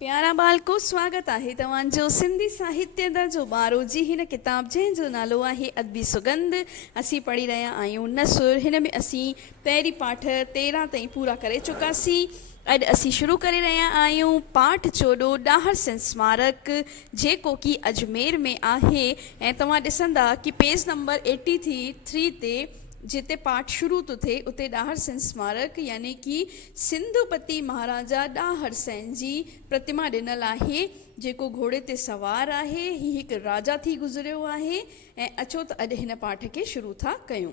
प्यारा बालको स्वागत आहे तव्हांजो सिंधी साहित्य जो ॿारो जी हिन किताब जंहिंजो नालो आहे अदबी सुगंध। असीं पढ़ी रहिया आहियूं नसुर। हिन में असीं पहिरीं पाठ 13 ताईं पूरा करे चुकासीं। अॼु असीं शुरू करे रहिया आहियूं पाठ 14 ॾाहर सेन स्मारक, जेको कि अजमेर में आहे। ऐं तव्हां ॾिसंदा कि पेज नंबर 83 ते जिते पाठ शुरू तो थे उते ॾाहर सेन स्मारक यानी कि सिंधुपति महाराजा ॾाहर सेन जी प्रतिमा ॾिनल आहे, जेको घोड़े ते सवार आहे। ही हिकु राजा थी गुज़रियो आहे। ऐं अचो त अॼु हिन पाठ खे शुरू था कयूं।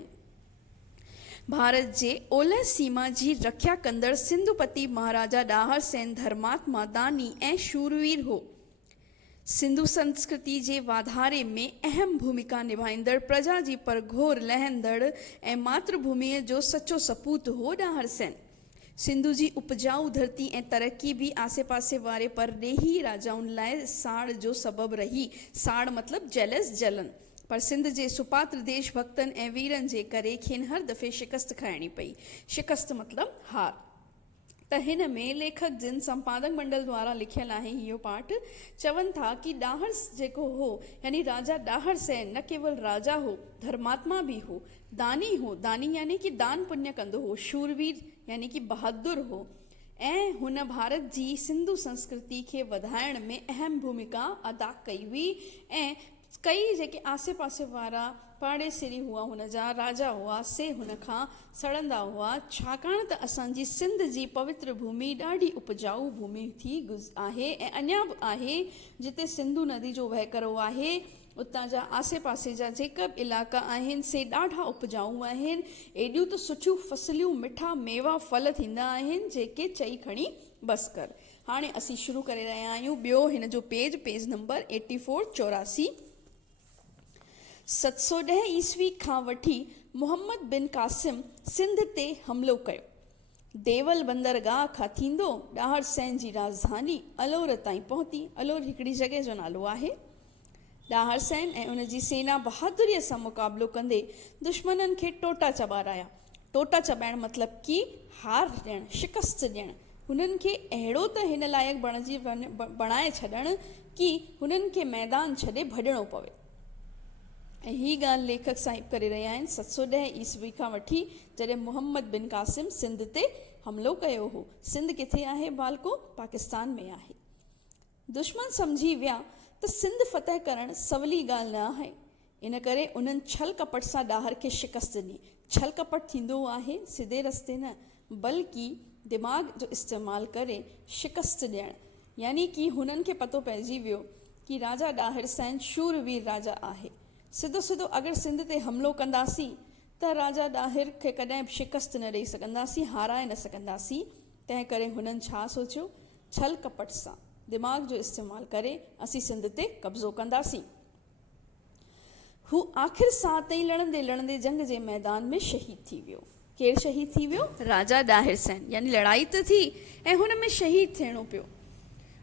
भारत जे ओलह सीमा जी रक्षा कंदड़ सिंधुपति महाराजा ॾाहर सेन धर्मात्मा, दानी ऐं शूरवीर हो। सिंधु संस्कृति जे वाधारे में अहम भूमिका निभाईंदड़, प्रजा जी परघोर लहंदड़ ऐं मातृभूमिअ जो सचो सपूत हो ॾाहर सेन। सिंधु जी उपजाऊ धरती ऐं तरक्की भी आसे पासे वारे परॾेही राजाउनि लाइ साड़ जो सबब रही। साड़ मतलब जेलस, जलन। पर सिंध जे सुपात्र देशभक्तनि ऐं वीरनि जे करे खेनि हर दफ़े शिकस्त खाइणी पई। शिकस्त मतलब हार। त हिन में लेखक जिन संपादक मंडल द्वारा लिखियल आहे इहो पाठ चवनि था कि ॾाहर जेको हो यानी राजा ॾाहर सेन न केवल राजा हो, धर्मात्मा भी हो, दानी हो। दानी यानी कि दान पुण्य कंदो हो। शूरवीर यानी कि बहादुर हो। ऐं हुन भारत जी सिंधु संस्कृति खे वधाइण में अहम भूमिका अदा कई हुई। ऐं कई जेके आसे पासे वारा पाड़ेसिरी हुआ, हुन जा राजा हुआ, से हुन खां सड़ंदा हुआ, छाकाणि त असांजी सिंध जी पवित्र भूमि ॾाढी उपजाऊ भूमि थी आहे ऐं अञा बि आहे। जिते सिंधु नदी जो वहिकरो आहे उतां जा आसे पासे जा जेका बि इलाइक़ा आहिनि से ॾाढा उपजाऊ आहिनि। एॾियूं त सुठियूं फसलियूं, मिठा मेवा फल थींदा आहिनि, जेके चई खणी बसि कर। हाणे असीं शुरू करे रहिया आहियूं ॿियो हिन जो पेज नंबर 84 710 ईस्वी खां वठी मोहम्मद बिन कासिम सिंध ते हमलो कयो। देवल बंदरगाह खां थींदो ॾाहर सेन जी राजधानी अलोर ताईं पहुती। अलोर हिकिड़ी जॻह जो नालो आहे। ॾाहर सेन ऐं उन जी सेना बहादुरीअ सां मुक़ाबिलो कंदे दुश्मननि खे टोटा चॿाराया। टोटा चॿाइण मतलब कि हार ॾियणु, शिकस्त ॾियणु। हुननि खे अहिड़ो त हिन लाइक़ु बणाए छॾणु कि हुननि खे मैदान छॾे भॼणो पवे। ऐं ही ॻाल्हि लेखक साहिब करे रहिया आहिनि 710 ईस्वी खां वठी जॾहिं मोहम्मद बिन कासिम सिंध ते हमलो कयो हो। सिंध किथे आहे बालको? पाकिस्तान में आहे। दुश्मन सम्झी विया त सिंध फतह करणु सवली ॻाल्हि न आहे। इन करे उन्हनि छल कपट सां ॾाहर खे शिकस्त ॾिनी। छल कपट थींदो आहे सिधे रस्ते न, बल्कि दिमाग़ जो इस्तेमालु करे शिकस्त ॾियणु। यानी कि हुननि खे पतो पइजी वियो कि राजा ॾाहिर सेन शूरवीर राजा आहे। सिधो सिधो अगरि सिंध ते हमलो कंदासीं त राजा ॾाहिर खे कॾहिं बि शिकस्त न ॾेई सघंदासीं, हाराए न सघंदासीं। तंहिं करे हुननि छा सोचियो? छल कपट सां दिमाग़ जो इस्तेमालु करे असीं सिंध ते कब्ज़ो कंदासीं। हू आख़िर साह ताईं लड़ंदे लड़ंदे जंग जे मैदान में शहीद थी वियो। केरु शहीद थी वियो? राजा ॾाहिर सेन। यानी लड़ाई त थी ऐं हुन में शहीद थियणो पियो।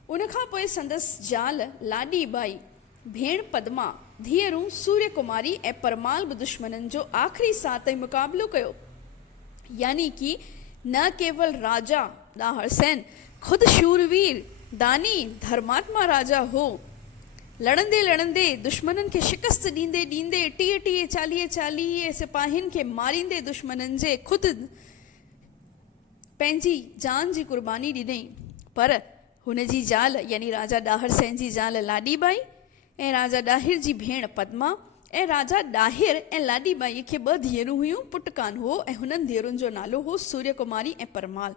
उनखां पोइ संदसि ज़ाल लाडी बाई, भेण पद्मा, धीअरूं सूर्य कुमारी ऐं परमाल बि दुश्मननि जो आख़िरी साह ताईं मुक़ाबिलो कयो। यानी कि न केवल राजा ॾाहर सेन खुद शूरवीर, दानी, धर्मात्मा राजा हो। लड़ंदे लड़ंदे दुश्मननि खे शिकस्त ॾींदे ॾींदे 40 सिपाहियुनि खे मारींदे दुश्मननि जे खुदि पंहिंजी जान जी कुर्बानी ॾिनई। पर हुन जी ज़ाल यानी राजा ॾाहर सेन जी ज़ाल लाडी बाई ऐं राजा ॾाहिर जी भेण पद्मा ऐं राजा ॾाहिर ऐं लाडी बाई खे 2 धीअरूं हुयूं, पुट कान हो। ऐं हुननि धीअरुनि जो नालो हो सूर्य कुमारी ऐं परमाल।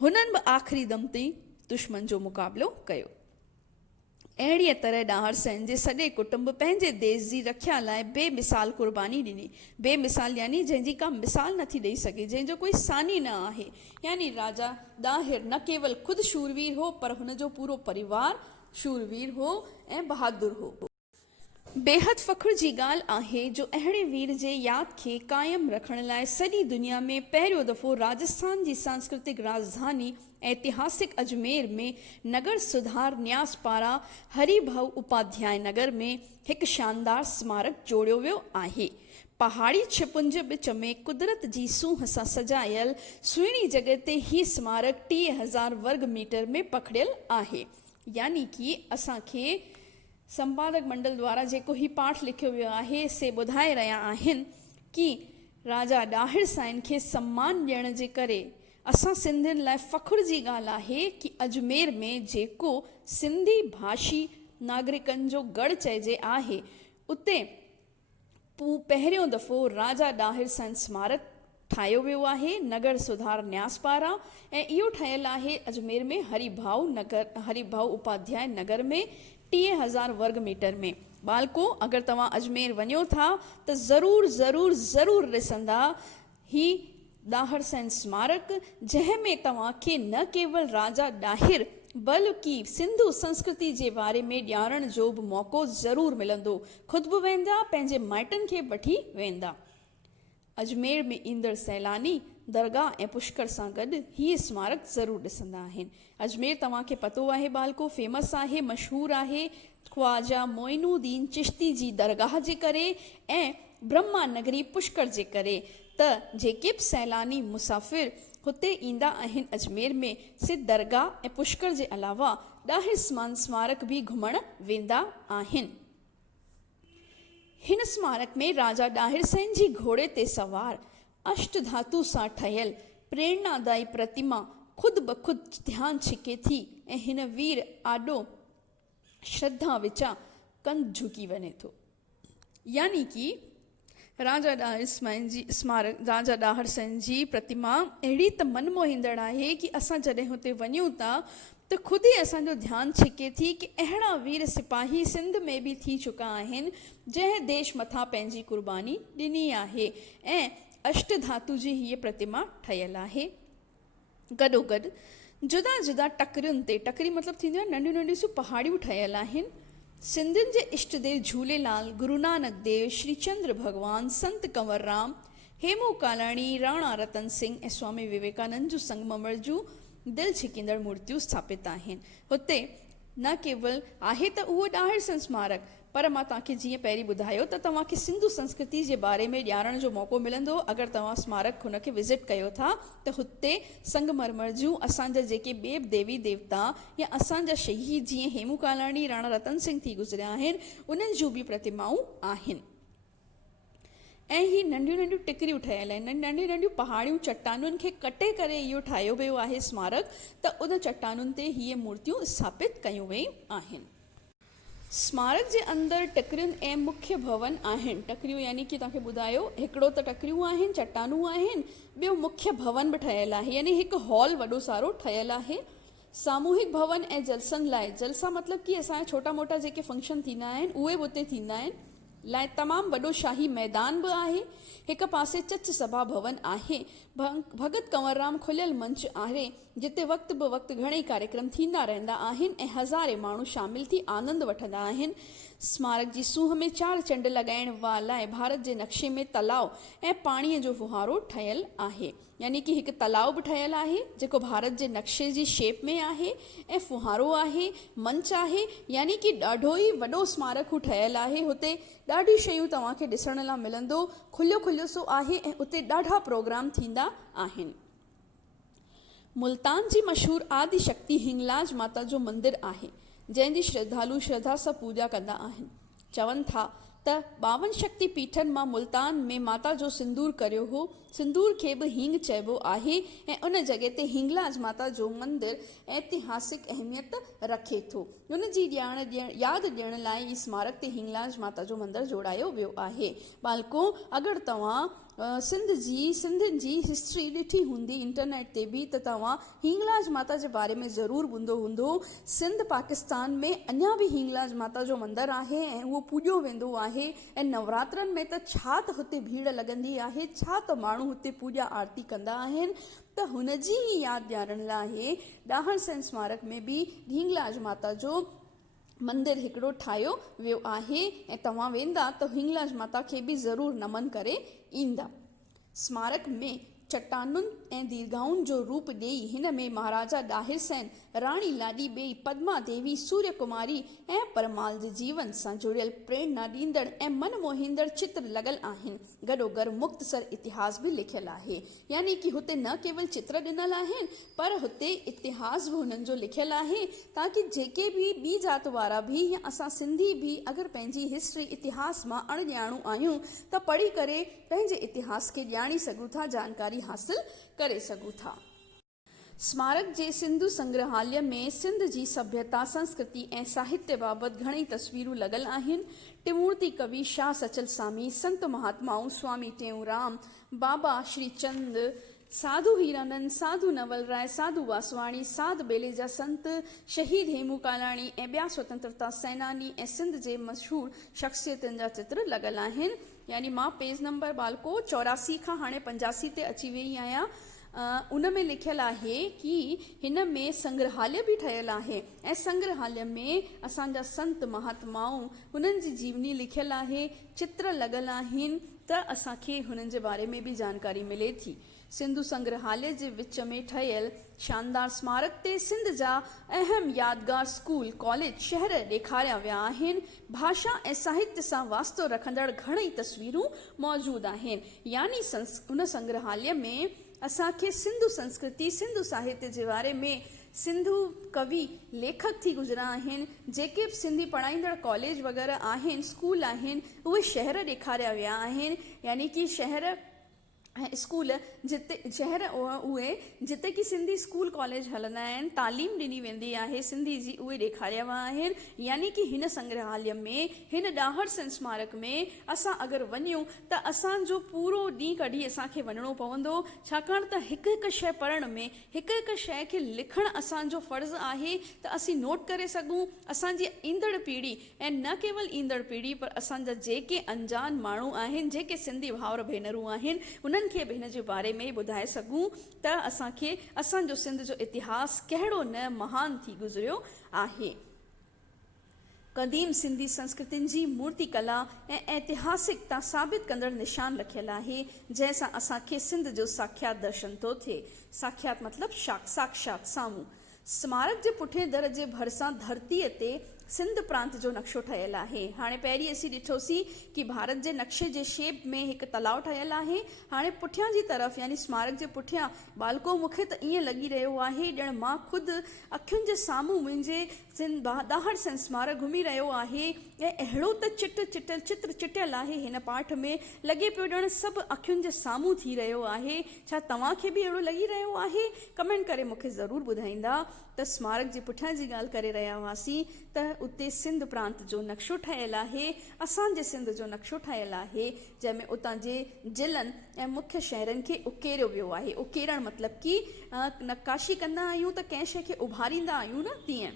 हुननि बि आख़िरी दम ताईं दुश्मन जो मुक़ाबिलो कयो। अहिड़ीअ तरह ॾाहर सेन जे सॼे कुटुंब पंहिंजे देश जी रक्षा लाइ बेमिसाल कुर्बानी ॾिनी। बेमिसाल यानी जंहिंजी का मिसाल नथी ॾेई सघे, जंहिंजो कोई सानी न आहे। यानी राजा ॾाहिर न केवल खुदि शूरवीर हो, पर हुन जो पूरो परिवार शूरवीर हो ऐं बहादुर हो। बेहद फ़ख्र जी ॻाल्हि आहे जो अहिड़े वीर जे यादि खे क़ाइमु रखण लाइ सॼी दुनिया में पहिरियों दफ़ो राजस्थान जी सांस्कृतिक राजधानी ऐतिहासिक अजमेर में नगर सुधार न्यास पारां हरिभाऊ उपाध्याय नगर में हिकु शानदार स्मारक जोड़ियो वियो आहे। पहाड़ी छिपुंज विच में कुदरत जी सूंह सां सजायल सुहिणी जॻह ते ही स्मारक 30,000 वर्ग मीटर में पखड़ियल आहे। यानी कि असांखे संपादक मंडल द्वारा जेको ही पाठ लिखियो वियो आहे से ॿुधाए रहिया आहिनि कि राजा ॾाहिर साईं खे सम्मान ॾियण जे करे असां सिंधियुनि लाइ फ़ख़ुर जी ॻाल्हि आहे कि अजमेर में जेको सिंधी भाषी नागरिकनि जो गढ़ चइजे आहे उते पहिरियों दफ़ो राजा ॾाहिर साईं स्मारक ठाहियो वियो आहे नगर सुधार न्यास पारां ऐं इहो ठहियलु आहे अजमेर में हरिभाऊ उपाध्याय नगर में 30,000 वर्ग मीटर में। बालको अगरि तव्हां अजमेर वञो था त ज़रूर ॾिसंदा ही ॾाहिर साईं स्मारक जंहिंमें तव्हांखे न केवल राजा ॾाहिर बल्कि सिंधु संस्कृति जे बारे में ॼाणण जो बि मौक़ो ज़रूरु मिलंदो। ख़ुदि बि वेंदा, पंहिंजे माइटनि खे वठी वेंदा। अजमेर में ईंदड़ सैलानी दरगाह ऐं पुष्कर सां गॾु हीअ स्मारक ज़रूरु ॾिसंदा आहिनि। अजमेर तव्हांखे पतो आहे बालको फेमस आहे, मशहूरु आहे ख्वाजा मोइनुद्दीन चिश्ती जी दरगाह जे करे ऐं ब्रह्मा नगरी पुष्कर जे करे। त जेके बि सैलानी मुसाफ़िर हुते ईंदा आहिनि अजमेर में से दरगाह ऐं पुष्कर जे अलावा ॾाहिर स्मारक बि घुमण वेंदा आहिनि। हिन स्मारक में राजा ॾाहिर साईं जी घोड़े ते सवार अष्टधातु सां ठहियल प्रेरणादायी प्रतिमा ख़ुदि ब ख़ुदि ध्यानु छिके थी ऐं हिन वीर आॾो श्रद्धा विचा कंध झुकी वञे थो। यानी कि राजा ॾाहिर साईं जी प्रतिमा अहिड़ी त मनमोहींदड़ आहे कि असां जॾहिं हुते वञूं था त ख़ुदि ई असांजो ध्यानु छिके थी कि अहिड़ा वीर सिपाही सिंध में बि थी चुका आहिनि जंहिं देश मथां पंहिंजी कुर्बानी ॾिनी आहे ऐं अष्टधातु जी हीअ प्रतिमा ठहियल आहे। गॾोगॾु जुदा जुदा टकरियुनि ते, टकरी मतिलबु थींदियूं आहिनि नंढियूं नंढियूं सो पहाड़ियूं ठहियल आहिनि। सिंधियुनि जे इष्टदेव झूलेलाल, गुरु नानक देव, श्री चंद्र भॻवान, संत कंवरराम, हेमू कालाणी, राणा रतन सिंह ऐं स्वामी विवेकानंद जूं संगमरमर जूं दिलि छिकींदड़ मूर्तियूं स्थापित आहिनि। हुते न केवल आहे त उहो ॾाहिर साईं स्मारक, पर मां तव्हांखे जीअं पहिरीं ॿुधायो त तव्हांखे सिंधु संस्कृति जे बारे में ॼाणण जो मौक़ो मिलंदो अगरि तव्हां स्मारक हुनखे विज़िट कयो था त हुते संगमरमर जूं असांजा जेके ॿिए देवी देवता या असांजा शहीद जीअं हेमू कालाणी, राणा रतन सिंह थी गुज़रिया आहिनि उन्हनि जूं बि प्रतिमाऊं आहिनि। ऐं ही नंढियूं नंढियूं टिकरियूं ठहियल आहिनि, नंढियूं नंढियूं पहाड़ियूं चट्टानुनि खे कटे करे इहो ठाहियो वियो आहे स्मारक त उन चट्टानुनि ते हीअ मूर्तियूं स्थापित कयूं वयूं आहिनि। स्मारक जे अंदरि टकरियुनि ऐं मुख्य भवन आहिनि। टकरियूं यानी कि तव्हांखे ॿुधायो हिकिड़ो त टकरियूं आहिनि, चट्टानूं आहिनि, ॿियो मुख्य भवन बि ठहियलु आहे यानी हिकु हॉल वॾो सारो ठहियलु आहे। सामूहिक भवन ऐं जलसनि लाइ, जलसा मतिलबु कि असांजा छोटा मोटा जेके फंक्शन थींदा आहिनि उहे बि उते थींदा आहिनि लाइ तमामु वॾो शाही मैदान बि आहे। हिकु पासे चच सभा भवन आहे। भगत कंवरराम खुलियल मंच आहे जिते वक़्त ब वक़्तु घणेई कार्यक्रम थींदा रहंदा आहिनि ऐं हज़ारे माण्हू शामिल थी आनंद वठंदा आहिनि। स्मारक जी सूंह में 4 चंड लॻाइण लाइ भारत जे नक्शे में तलाउ ऐं पाणीअ जो फुहारो ठहियलु आहे। यानी कि हिकु तलाउ बि ठहियलु आहे जेको भारत जे नक्शे जी शेप में आहे ऐं फुहारो आहे, मंच आहे, यानी कि ॾाढो ई वॾो स्मारक हू ठहियलु आहे। हुते ॾाढियूं शयूं तव्हांखे ॾिसण लाइ मिलंदो, खुलियो खुलियो सो आहे ऐं उते ॾाढा प्रोग्राम थींदा आहिनि। मुल्तान जी मशहूरु आदि शक्ति हिंगलाज माता जो मंदिरु आहे जंहिंजी श्रद्धालु श्रद्धा सां पूॼा कंदा आहिनि। चवनि था त 52 शक्ति पीठनि मां मुल्तान में माता जो सिंदूर करियो हो। सिंदूर खे बि हींग चइबो आहे ऐं उन जॻह ते हिंगलाज माता जो मंदिरु ऐतिहासिक अहमियत रखे थो। उन जी यादि ॾियण लाइ ई स्मारक ते हिंगलाज माता जो मंदिरु जोड़ायो वियो आहे। बालको अगरि तव्हां सिंधियुनि जी हिस्ट्री ॾिठी हूंदी इंटरनेट ते बि त तव्हां हिंगलाज माता जे बारे में ज़रूरु ॿुधो हूंदो। सिंध पाकिस्तान में अञा बि हिंगलाज माता जो मंदिरु आहे ऐं उहो पूॼो वेंदो आहे। ऐं नवरात्रनि में त छा त हुते भीड़ लॻंदी आहे, छा त माण्हू हुते पूॼा आरती कंदा आहिनि। त हुन जी ई यादि ॾियारण लाइ ॾाहिर साईं स्मारक में बि हिंगलाज माता जो मंदिरु हिकिड़ो ठाहियो वियो आहे ऐं तव्हां वेंदा त हिंगलाज माता खे बि ज़रूरु नमन करे ईंदा। स्मारक में चट्टानुनि ऐं दीर्घाउनि जो रूप ॾेई हिन में महाराजा ॾाहिर सेन, राणी लाडी ॿेई, पद्मा देवी, सूर्य कुमारी ऐं परमाल जे जीवन सां जुड़ियल प्रेरणा ॾींदड़ ऐं मन मोहींदड़ चित्र लॻल आहिनि। गॾोगॾु मुख़्तसर इतिहास बि लिखियलु आहे, यानी कि हुते न केवल चित्र ॾिनल आहिनि पर हुते इतिहास बि हुननि जो लिखियलु आहे, ताकि जेके बि ॿी जात वारा बि या असां सिंधी बि अगरि पंहिंजी हिस्ट्री इतिहास मां अणॼाणू आहियूं त पढ़ी करे पंहिंजे इतिहास खे ॼाणी सघूं था, जानकारी हासिल करे सघूं था। स्मारक जे सिंधु संग्रहालय में सिंध जी सभ्यता, संस्कृति ऐं साहित्य बाबति घणेई तस्वीरूं लॻल आहिनि। टिमूर्ती कवि शाह सचल सामी, संत महात्माऊं स्वामी टेऊंराम, बाबा श्रीचंद, साधु हीरानंद, साधु नवल राय, साधु वासवाणी, साध बेले जा संत, शहीद हेमू कालाणी ऐं ॿिया स्वतंत्रता सेनानी ऐं सिंध जे मशहूर शख्सियतुनि जा चित्र लॻल आहिनि। यानी मां पेज नंबर बालको 84 खां हाणे 85 ते अची वई आहियां। उन में लिखियलु आहे कि हिन में संग्रहालय बि ठहियलु आहे ऐं संग्रहालय में असांजा संत महात्माऊं हुननि जी जीवनी लिखियलु आहे, चित्र लॻल आहिनि त असांखे हुननि जे बारे में बि जानकारी मिले थी। सिंधु संग्रहालय जे विच में ठहियल शानदार स्मारक ते सिंध जा अहम यादगार स्कूल, कॉलेज, शहर ॾेखारिया विया आहिनि। भाषा ऐं साहित्य सां वास्तो रखंदड़ घणेई तस्वीरूं मौजूदु आहिनि। यानी उन संग्रहालय में असांखे सिंधु संस्कृति, सिंधु साहित्य जे बारे में सिंधु कवि लेखक थी गुज़रा आहिनि, जेके बि सिंधी पढ़ाईंदड़ कॉलेज वग़ैरह आहिनि, स्कूल आहिनि, उहे शहर ॾेखारिया विया आहिनि। यानी कि शहर स्कूल जिते शहर उहे जिते कि सिंधी स्कूल कॉलेज हलंदा आहिनि, तालीम ॾिनी वेंदी आहे सिंधी जी, उहे ॾेखारिया विया आहिनि। यानी कि हिन संग्रहालय में, हिन ॾाहिर सेन स्मारक में असां अगरि वञूं त असांजो पूरो ॾींहुं कढी असांखे वञिणो पवंदो, छाकाणि त हिकु हिकु शइ पढ़ण में, हिकु हिकु शइ खे लिखणु असांजो फ़र्ज़ु आहे त असीं नोट करे सघूं। असांजी ईंदड़ पीढ़ी ऐं न केवल ईंदड़ पीढ़ी पर असांजा जेके अनजान माण्हू आहिनि, जेके सिंधी भाउर भेनरूं आहिनि, उन्हनि खे बि हिन जे बारे में ॿुधाए सघूं त असांखे असांजो सिंध जो इतिहास कहिड़ो न महान थी गुज़रियो आहे। क़दीम सिंधी संस्कृतियुनि जी मूर्ति कला ऐं ऐतिहासिकता साबित कंदड़ निशान रखियलु आहे, जंहिंसां असांखे सिंध जो साक्षात दर्शन थो थिए। साक्षात मतिलबु साक्षात साम्हूं। स्मारक जे पुठिएं दर जे भरिसां धरतीअ ते सिंध प्रांत जो नक्शो ठहियलु आहे। हाणे पहिरीं असीं ॾिठोसीं कि भारत जे नक्शे जे शेप में हिकु तलाउ ठहियलु आहे। हाणे पुठियां जी तरफ़ यानी स्मारक जे पुठियां बालको मूंखे त ईअं लॻी रहियो आहे ॼण मां ख़ुदि अखियुनि जे साम्हूं मुंहिंजे ॾाहिर सेन स्मारक घुमी रहियो आहे ऐं अहिड़ो त चित्र चिटियल आहे हिन पाठ में, लॻे पियो ॼण सभु अखियुनि जे साम्हूं थी रहियो आहे। छा तव्हांखे बि अहिड़ो लॻी रहियो आहे? कमेंट करे मूंखे ज़रूरु ॿुधाईंदा। त स्मारक जे पुठियां जी ॻाल्हि करे रहिया हुआसीं त उते सिंध प्रांत जो नक्शो ठहियलु आहे, असांजे सिंध जो नक्शो ठहियलु आहे, जंहिंमें उतां जे ज़िलनि ऐं मुख्य शहरनि खे उकेरियो वियो आहे। उकेरण मतिलबु कि नक्काशी कंदा आहियूं त कंहिं शइ खे उभारींदा आहियूं न, तीअं।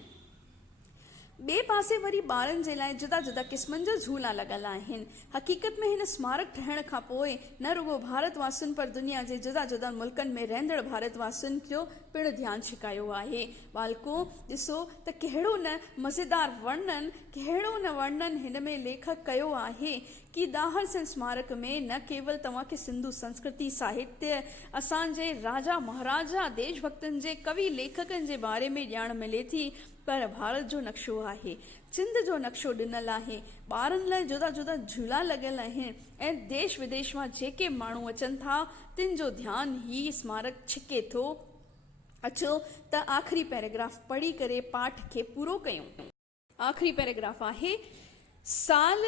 ॿिए पासे वरी ॿारनि जे लाइ जुदा जुदा क़िस्मनि जा झूला लॻल आहिनि। हक़ीक़त में हिन स्मारक ठहण खां पोइ न रुॻो भारतवासियुनि पर दुनिया जे जुदा जुदा मुल्कनि में रहंदड़ भारतवासियुनि जो पिणु ध्यानु छिकायो आहे। बालको ॾिसो त कहिड़ो न मज़ेदार वर्णन, कहिड़ो न वर्णन हिन में लेखक कयो आहे कि ॾाहिर सेन स्मारक में न केवल तव्हांखे सिंधु संस्कृति, साहित्य, असांजे राजा महाराजा, देशभक्तनि जे कवि लेखकनि जे बारे में ॼाण मिले थी, पर भारत जो नक्शो आहे, सिंध जो नक्शो ॾिनल आहे। ॿारनि लाइ जुदा जुदा झूला लॻियल आहिनि ऐं देश विदेश मां जेके माण्हू अचनि था तिन जो ध्यानु ही स्मारक छिके थो। अचो त आख़िरी पैराग्राफ पढ़ी करे पाठ खे पूरो कयूं। आख़िरी पैराग्राफ आहे, साल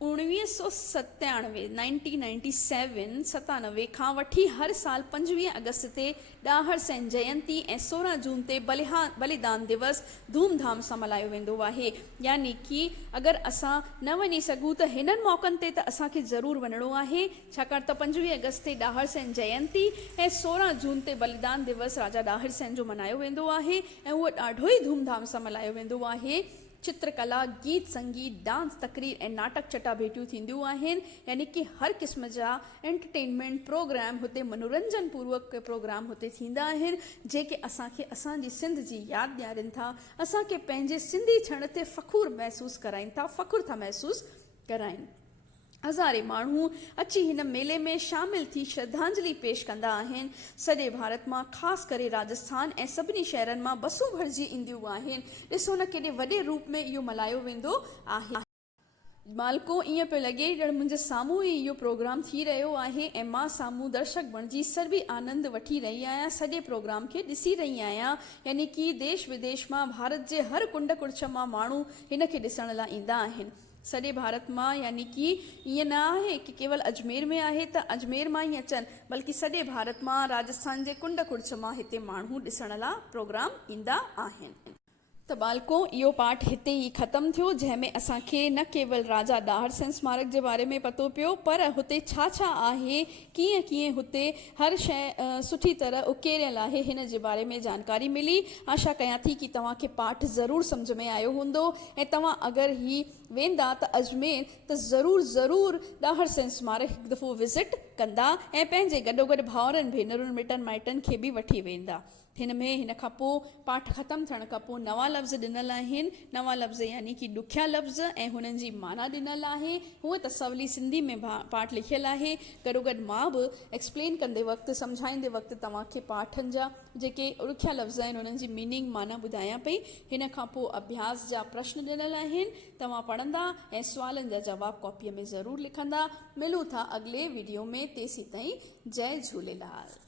1997 खां वठी हर साल 25 अगस्त ते ॾाहिर सेन जयंती ऐं 16 जून ते बलिदान दिवस धूमधाम सां मल्हायो वेंदो आहे। यानी कि अगरि असां न वञी सघूं त हिननि मौक़नि ते त असांखे ज़रूरु वञिणो आहे, छाकाणि त 25 अगस्त ते ॾाहिर सेन जयंती ऐं 16 जून ते बलिदान दिवस राजा ॾाहिर सेन जो मल्हायो वेंदो आहे ऐं उहो ॾाढो ई धूमधाम सां मल्हायो वेंदो आहे। चित्रकला, गीत संगीत, डांस, तकरीर ऐं नाटक चटाभेटियूं थींदियूं आहिनि। यानी कि हर क़िस्म जा एंटरटेनमेंट प्रोग्राम हुते, मनोरंजन पूर्वक प्रोग्राम हुते थींदा आहिनि, जेके असांखे असांजी सिंध जी यादि ॾियारनि था, असांखे पंहिंजे सिंधी थियण ते फ़ख़ुरु महसूसु कराइनि था, फ़ख़ुरु था महसूसु कराइनि। हज़ारे माण्हू अची हिन मेले में शामिल थी श्रद्धांजलि पेश कंदा आहिनि। सॼे भारत मां ख़ासि करे राजस्थान ऐं सभिनी शहरनि मां बसूं भरिजी ईंदियूं आहिनि। ॾिसो न केॾे वॾे रूप में इहो मल्हायो वेंदो आहे। मालिको ईअं पियो लॻे ॼण मुंहिंजे साम्हूं ई इहो प्रोग्राम थी रहियो आहे ऐं मां साम्हूं दर्शक बणिजी सर्बी आनंद वठी रही आहियां, सॼे प्रोग्राम खे ॾिसी रही आहियां। यानी कि देश विदेश मां भारत जे हर कुंड कुड़छ मां माण्हू हिन खे ॾिसण लाइ ईंदा आहिनि। सॼे भारत मां, यानी कि ईअं न आहे कि केवल अजमेर में आहे त अजमेर मां ई अचनि, बल्कि सॼे भारत मां राजस्थान जे कुंड कुड़छ मां हिते माण्हू ॾिसण लाइ प्रोग्राम ईंदा आहिनि। त बालको इहो पाठ हिते ई ख़तमु थियो, जंहिंमें असांखे न केवल राजा ॾाहर सेन स्मारक जे बारे में पतो पियो, पर हुते छा छा आहे, कीअं कीअं हुते हर शइ सुठी तरह उकेरियल आहे, हिन जे बारे में जानकारी मिली। आशा कयां थी कि तव्हांखे पाठ ज़रूरु सम्झ में आयो हूंदो ऐं तव्हां अगरि ही वेंदा त अजमेर त ज़रूरु ॾाहर सेन स्मारक हिकु दफ़ो विज़िट कंदा ऐं पंहिंजे गॾोगॾु भाउरनि भेनरुनि मिटनि माइटनि खे बि वठी वेंदा। हिन खां पोइ पाठ ख़तमु थियण खां पोइ नवां लफ़्ज़ ॾिनल आहिनि। नवां लफ़्ज़ यानी कि ॾुखिया लफ़्ज़ ऐं हुननि जी माना ॾिनल आहे। हूअं त सवली सिंधी में पाठ लिखियलु आहे, गॾोगॾु मां बि एक्सप्लेन कंदे वक़्तु, सम्झाईंदे वक़्तु तव्हांखे पाठनि जा जेके ॾुखिया लफ़्ज़ आहिनि उन्हनि जी मीनिंग माना ॿुधायां पई। हिन खां पोइ अभ्यास जा प्रश्न ॾिनल आहिनि, तव्हां पढ़ंदा ऐं सुवालनि जा जवाब कॉपीअ में ज़रूरु लिखंदा। मिलूं था अॻिले वीडियो में, तेसीं ताईं जय झूलेलाल।